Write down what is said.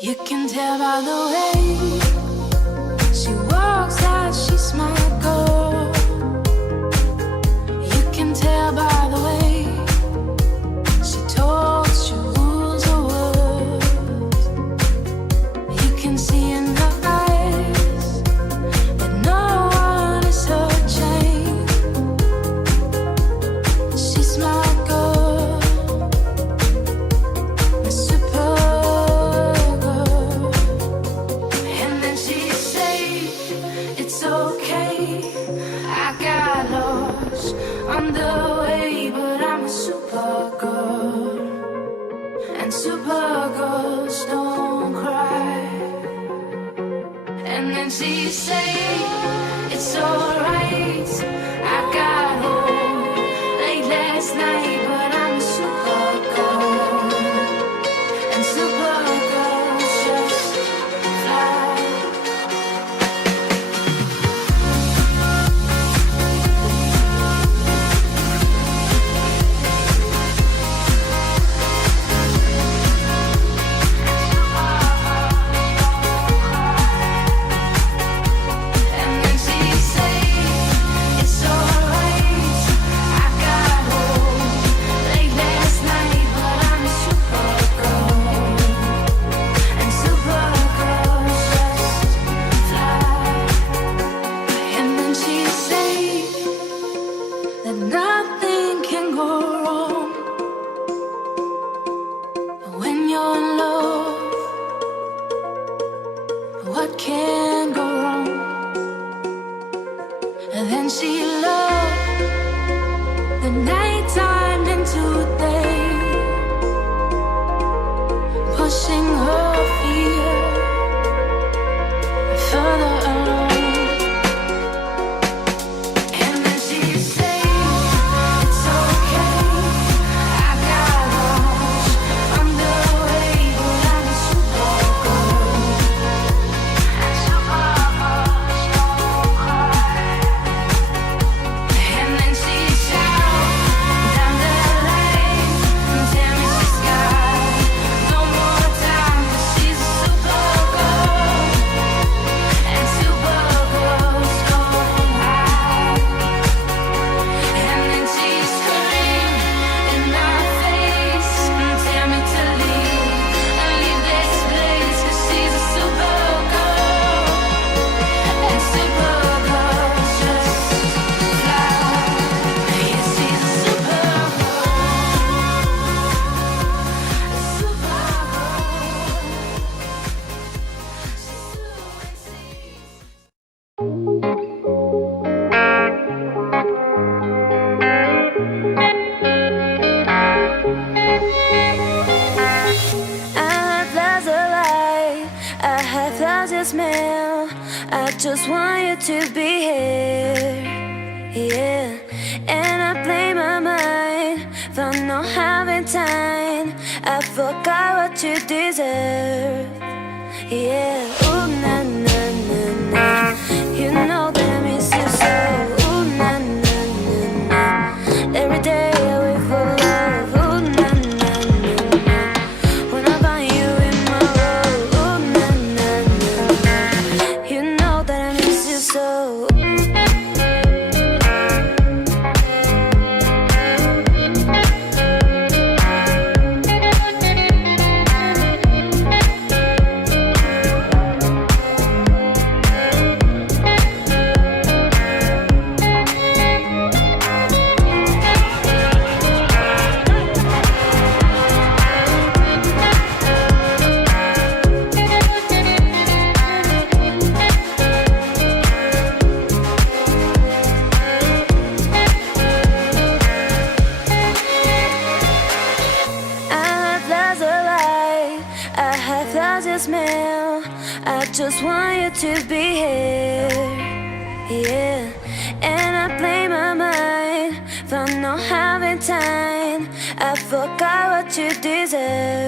You can tell by the way she walks that she's my girl. You can tell by the way she talks, she rules her words. You can see in her eyes that no one is her chain. She's my girl, my super. On the way, but I'm a super girl, and super girls don't cry. And then she say, it's alright, I got home late last night, but I'm a super girl, and super girls just fly. Nothing can go wrong when you're in love. What can go wrong? And then she loved the nighttime into day, pushing her fear further along. I just want you to be here, yeah. And I blame my mind for not having time. I forgot what you deserve, yeah. Ooh, na, na, na, na. You know that I miss you so. Ooh, na, na, na, na. Every day I wait for love. Ooh, na, na, na, na. When I find you in my road. Ooh, na, na, na, na. You know that I miss you so. I just want you to be here, yeah. And I blame my mind for not having time. I forgot what you deserve.